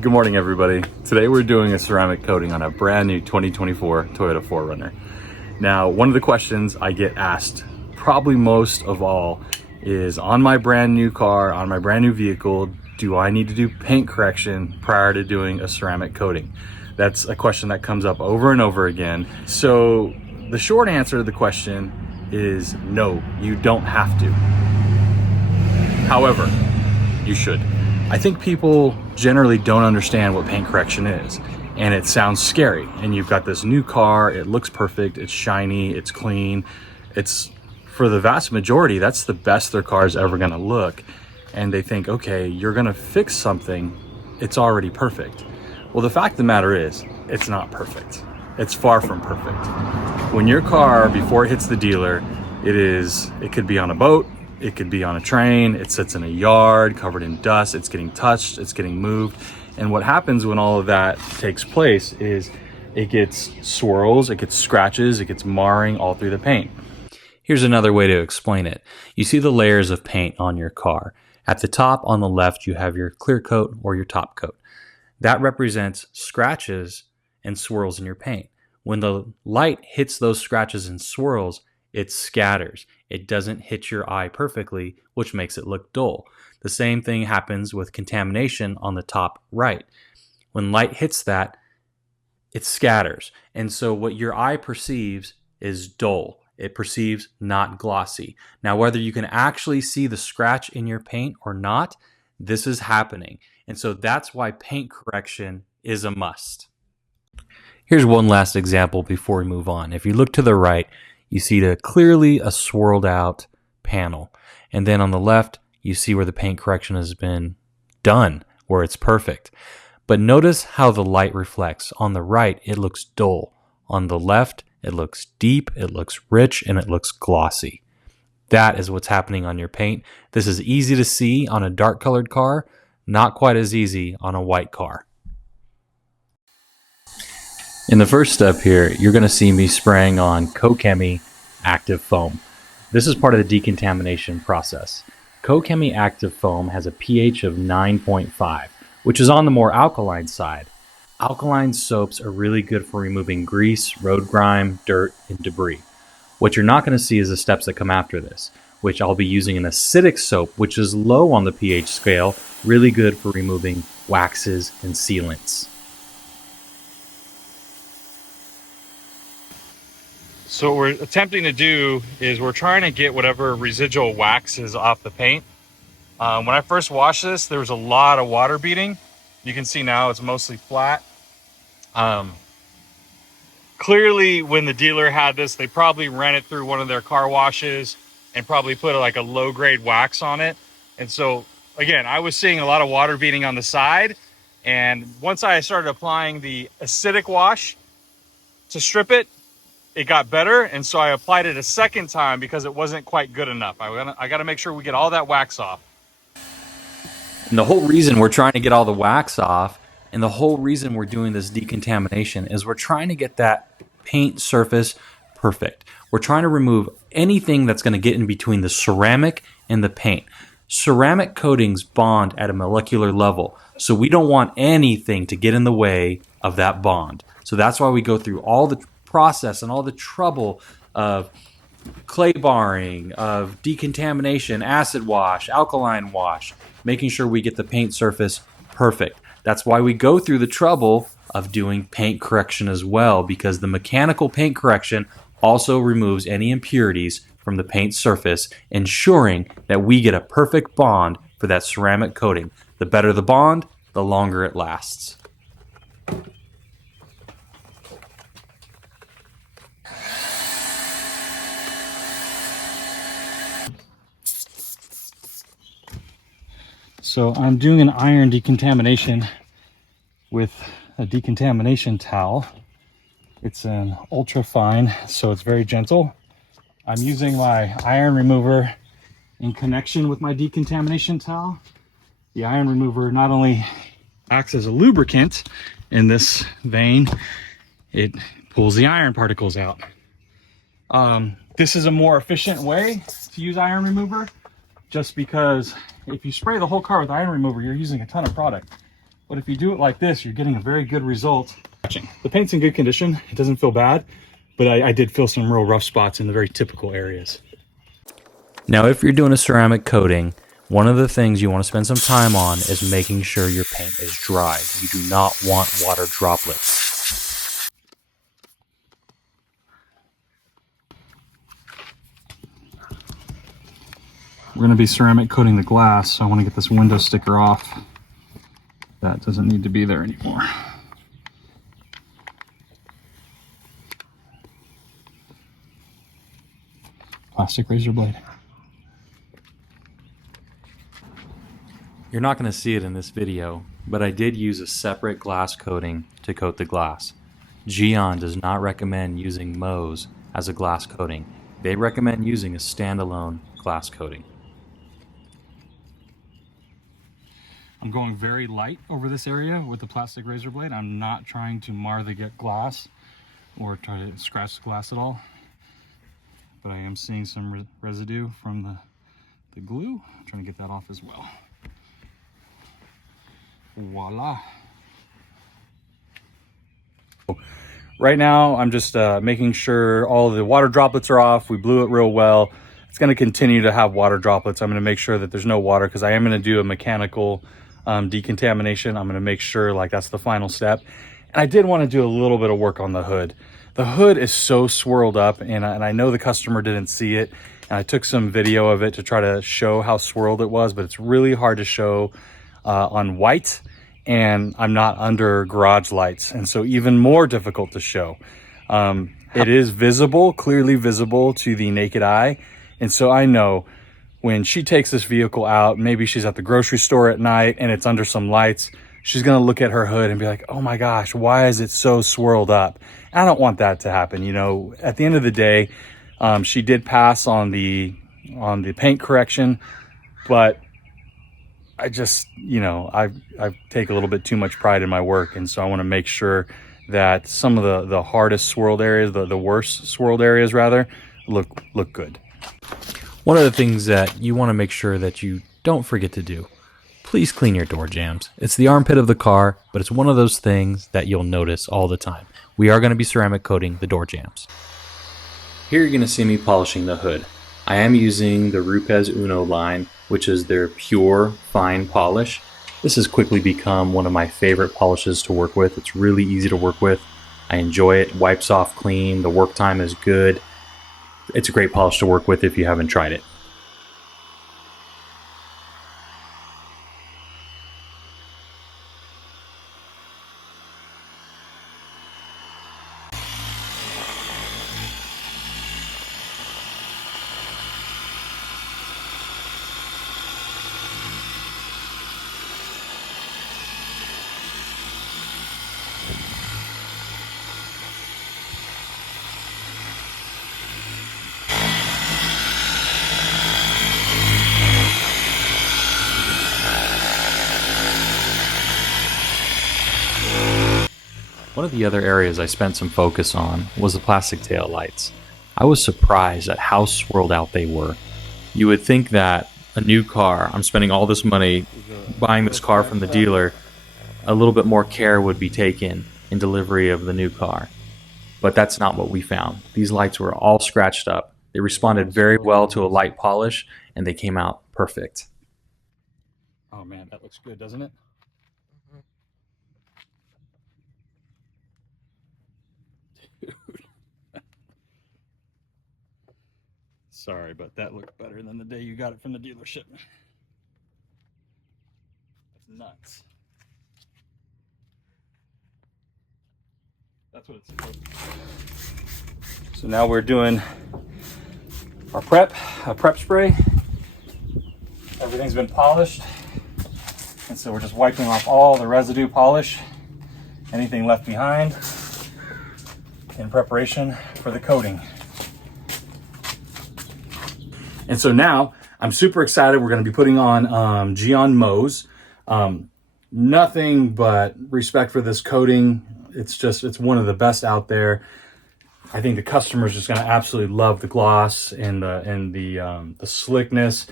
Good morning, everybody. Today we're doing a ceramic coating on a brand new 2024 Toyota 4Runner. Now, one of the questions I get asked probably most of all is, on my brand new car, on my brand new vehicle, do I need to do paint correction prior to doing a ceramic coating? That's a question that comes up over and over again. So the short answer to the question is no, you don't have to. However, you should. I think people generally don't understand what paint correction is, and it sounds scary. And you've got this new car, it looks perfect, it's shiny, it's clean. It's, for the vast majority, that's the best their car is ever gonna look. And they think, okay, you're gonna fix something, it's already perfect. Well, the fact of the matter is, it's not perfect. It's far from perfect. When your car, before it hits the dealer, it could be on a boat, it could be on a train, it sits in a yard covered in dust, it's getting touched, it's getting moved. And what happens when all of that takes place is it gets swirls, it gets scratches, it gets marring all through the paint. Here's another way to explain it. You see the layers of paint on your car. At the top on the left, you have your clear coat or your top coat. That represents scratches and swirls in your paint. When the light hits those scratches and swirls, it scatters. It doesn't hit your eye perfectly, which makes it look dull. The same thing happens with contamination on the top right. When light hits that, it scatters. And so what your eye perceives is dull. It perceives not glossy. Now, whether you can actually see the scratch in your paint or not, this is happening. And so that's why paint correction is a must. Here's one last example before we move on. If you look to the right, you see clearly a swirled out panel. And then on the left, you see where the paint correction has been done, where it's perfect. But notice how the light reflects. On the right, it looks dull. On the left, it looks deep, it looks rich, and it looks glossy. That is what's happening on your paint. This is easy to see on a dark colored car, not quite as easy on a white car. In the first step here, you're going to see me spraying on Co-Chemi Active Foam. This is part of the decontamination process. Co-Chemi Active Foam has a pH of 9.5, which is on the more alkaline side. Alkaline soaps are really good for removing grease, road grime, dirt, and debris. What you're not going to see is the steps that come after this, which I'll be using an acidic soap, which is low on the pH scale, really good for removing waxes and sealants. So what we're attempting to do is we're trying to get whatever residual wax is off the paint. When I first washed this, there was a lot of water beading. You can see now it's mostly flat. Clearly, when the dealer had this, they probably ran it through one of their car washes and probably put like a low-grade wax on it. And so, again, I was seeing a lot of water beading on the side. And once I started applying the acidic wash to strip it, it got better. And so I applied it a second time because it wasn't quite good enough. I got to make sure we get all that wax off. And the whole reason we're trying to get all the wax off, and the whole reason we're doing this decontamination, is we're trying to get that paint surface perfect. We're trying to remove anything that's going to get in between the ceramic and the paint. Ceramic coatings bond at a molecular level, so we don't want anything to get in the way of that bond. So that's why we go through all the process and all the trouble of clay barring, of decontamination, acid wash, alkaline wash, making sure we get the paint surface perfect. That's why we go through the trouble of doing paint correction as well, because the mechanical paint correction also removes any impurities from the paint surface, ensuring that we get a perfect bond for that ceramic coating. The better the bond, the longer it lasts. So I'm doing an iron decontamination with a decontamination towel. It's an ultra fine, so it's very gentle. I'm using my iron remover in connection with my decontamination towel. The iron remover not only acts as a lubricant in this vein, it pulls the iron particles out. This is a more efficient way to use iron remover, just because if you spray the whole car with iron remover, you're using a ton of product. But if you do it like this, you're getting a very good result. The paint's in good condition. It doesn't feel bad, but I did feel some real rough spots in the very typical areas. Now, if you're doing a ceramic coating, one of the things you want to spend some time on is making sure your paint is dry. You do not want water droplets. We're going to be ceramic coating the glass, so I want to get this window sticker off. That doesn't need to be there anymore. Plastic razor blade. You're not going to see it in this video, but I did use a separate glass coating to coat the glass. GYEON does not recommend using MOHS as a glass coating. They recommend using a standalone glass coating. I'm going very light over this area with the plastic razor blade. I'm not trying to mar the glass or try to scratch the glass at all. But I am seeing some residue from the glue. I'm trying to get that off as well. Voila. Right now, I'm just making sure all the water droplets are off. We blew it real well. It's going to continue to have water droplets. I'm going to make sure that there's no water because I am going to do a mechanical decontamination. I'm going to make sure like that's the final step. And I did want to do a little bit of work on the hood. The hood is so swirled up, and I know the customer didn't see it. And I took some video of it to try to show how swirled it was, but it's really hard to show on white, and I'm not under garage lights, and so even more difficult to show. It is visible, clearly visible to the naked eye, and so I know when she takes this vehicle out, maybe she's at the grocery store at night and it's under some lights, she's gonna look at her hood and be like, oh my gosh, why is it so swirled up? And I don't want that to happen. You know, at the end of the day, she did pass on the paint correction, but I just, you know, I take a little bit too much pride in my work, and so I want to make sure that some of the hardest swirled areas, the worst swirled areas rather, look good. One of the things that you want to make sure that you don't forget to do, please clean your door jambs. It's the armpit of the car, but it's one of those things that you'll notice all the time. We are going to be ceramic coating the door jambs. Here you're going to see me polishing the hood. I am using the Rupes Uno line, which is their pure fine polish. This has quickly become one of my favorite polishes to work with. It's really easy to work with. I enjoy it. Wipes off clean. The work time is good. It's a great polish to work with if you haven't tried it. One of the other areas I spent some focus on was the plastic tail lights. I was surprised at how swirled out they were. You would think that a new car, I'm spending all this money buying this car from the dealer, a little bit more care would be taken in delivery of the new car. But that's not what we found. These lights were all scratched up. They responded very well to a light polish, and they came out perfect. Oh man, that looks good, doesn't it? Dude. Sorry, but that looked better than the day you got it from the dealership. That's nuts. That's what it's supposed to be. So now we're doing our prep spray. Everything's been polished. And so we're just wiping off all the residue polish, anything left behind, in preparation for the coating. And so now I'm super excited. We're going to be putting on GYEON MOHS. Nothing but respect for this coating. It's one of the best out there. I think the customer's just going to absolutely love the gloss and the slickness,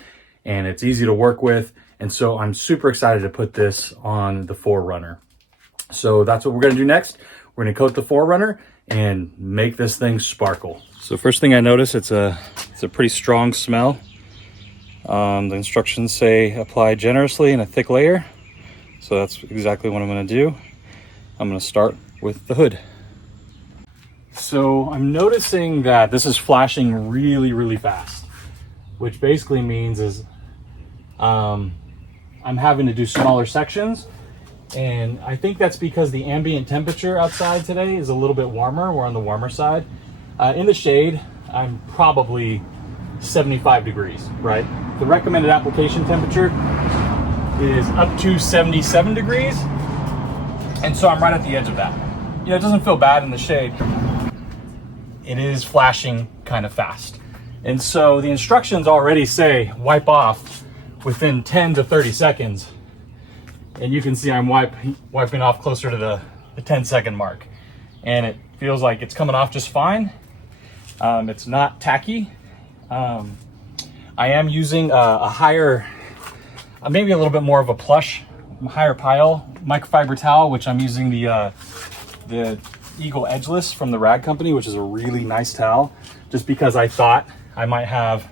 and it's easy to work with. And so I'm super excited to put this on the 4Runner. So that's what we're gonna do next. We're gonna coat the 4Runner and make this thing sparkle. So first thing I notice, it's a pretty strong smell. The instructions say apply generously in a thick layer. So that's exactly what I'm gonna do. I'm gonna start with the hood. So I'm noticing that this is flashing really, really fast, which basically means is I'm having to do smaller sections. And I think that's because the ambient temperature outside today is a little bit warmer. We're on the warmer side. In the shade, I'm probably 75 degrees, right? The recommended application temperature is up to 77 degrees. And so I'm right at the edge of that. You know, it doesn't feel bad in the shade. It is flashing kind of fast. And so the instructions already say wipe off within 10 to 30 seconds. And you can see I'm wiping off closer to the 10-second mark. And it feels like it's coming off just fine. It's not tacky. I am using a higher, maybe a little bit more of a plush, higher pile microfiber towel, which I'm using the Eagle Edgeless from the Rag Company, which is a really nice towel, just because I thought I might have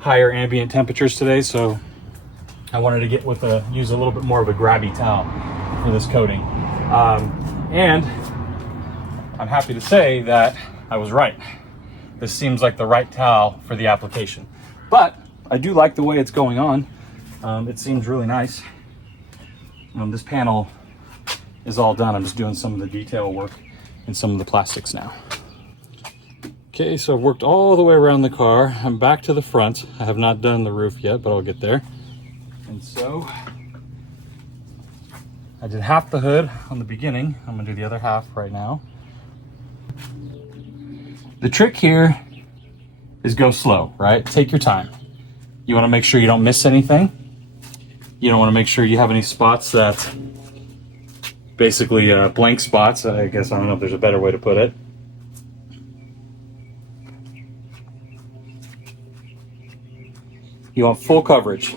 higher ambient temperatures today. So I wanted to get use a little bit more of a grabby towel for this coating. And I'm happy to say that I was right. This seems like the right towel for the application. But I do like the way it's going on. It seems really nice. This panel is all done. I'm just doing some of the detail work and some of the plastics now. Okay, so I've worked all the way around the car. I'm back to the front. I have not done the roof yet, but I'll get there. And so I did half the hood on the beginning. I'm gonna do the other half right now. The trick here is go slow, right? Take your time. You wanna make sure you don't miss anything. You don't wanna make sure you have any spots that basically blank spots. I guess, I don't know if there's a better way to put it. You want full coverage.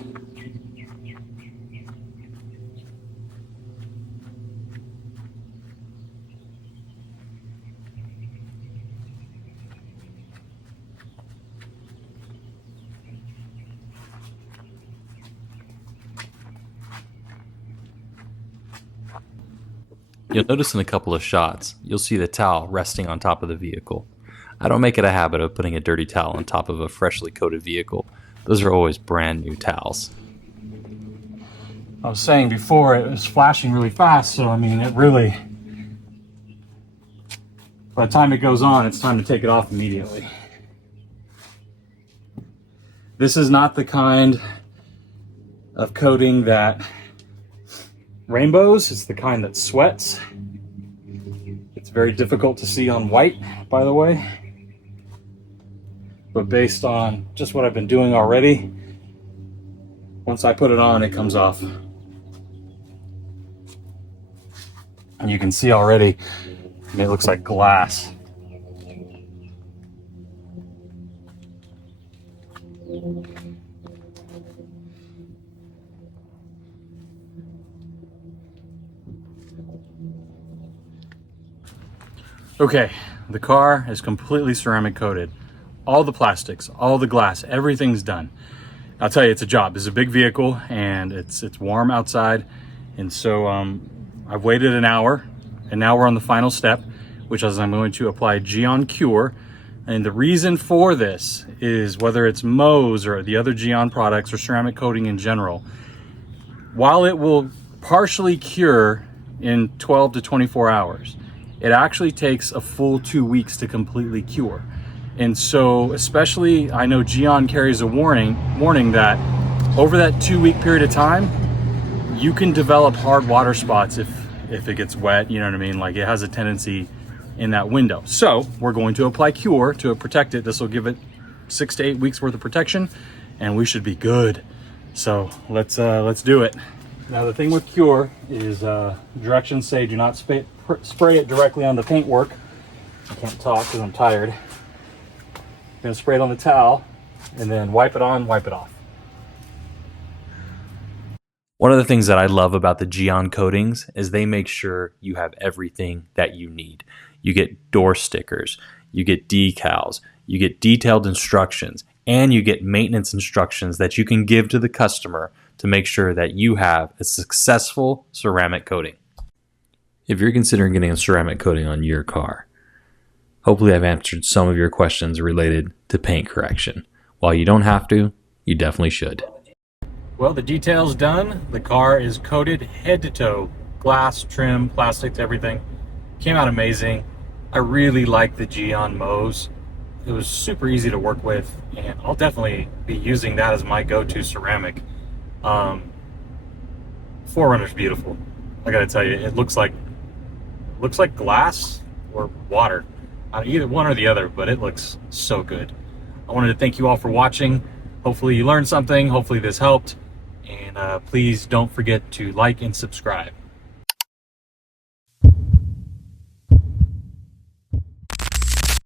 You'll notice in a couple of shots, you'll see the towel resting on top of the vehicle. I don't make it a habit of putting a dirty towel on top of a freshly coated vehicle. Those are always brand new towels. I was saying before, it was flashing really fast, so I mean, it really, by the time it goes on, it's time to take it off immediately. This is not the kind of coating that rainbows. It's the kind that sweats. It's very difficult to see on white, by the way. But based on just what I've been doing already, once I put it on, it comes off. And you can see already, I mean, it looks like glass. Okay, the car is completely ceramic coated. All the plastics, all the glass, everything's done. I'll tell you, it's a job. This is a big vehicle and it's warm outside. And so I've waited an hour and now we're on the final step, which is I'm going to apply GYEON Cure. And the reason for this is whether it's MOHS or the other GYEON products or ceramic coating in general, while it will partially cure in 12 to 24 hours, it actually takes a full 2 weeks to completely cure. And so, especially, I know GYEON carries a warning that over that 2 week period of time, you can develop hard water spots if it gets wet, you know what I mean? Like, it has a tendency in that window. So we're going to apply Cure to protect it. This will give it 6 to 8 weeks worth of protection and we should be good. So let's do it. Now the thing with Cure is directions say do not spray it directly on the paintwork. I can't talk because I'm tired. I'm gonna spray it on the towel and then wipe it on, wipe it off. One of the things that I love about the GYEON coatings is they make sure you have everything that you need. You get door stickers, you get decals, you get detailed instructions, and you get maintenance instructions that you can give to the customer to make sure that you have a successful ceramic coating. If you're considering getting a ceramic coating on your car, hopefully I've answered some of your questions related to paint correction. While you don't have to, you definitely should. Well, the detail's done. The car is coated head to toe. Glass, trim, plastics, everything. Came out amazing. I really like the GYEON MOHS. It was super easy to work with, and I'll definitely be using that as my go-to ceramic. 4Runner's beautiful. I gotta tell you, it looks like glass or water. Either one or the other, but it looks so good. I wanted to thank you all for watching. Hopefully you learned something. Hopefully this helped. And please don't forget to like and subscribe.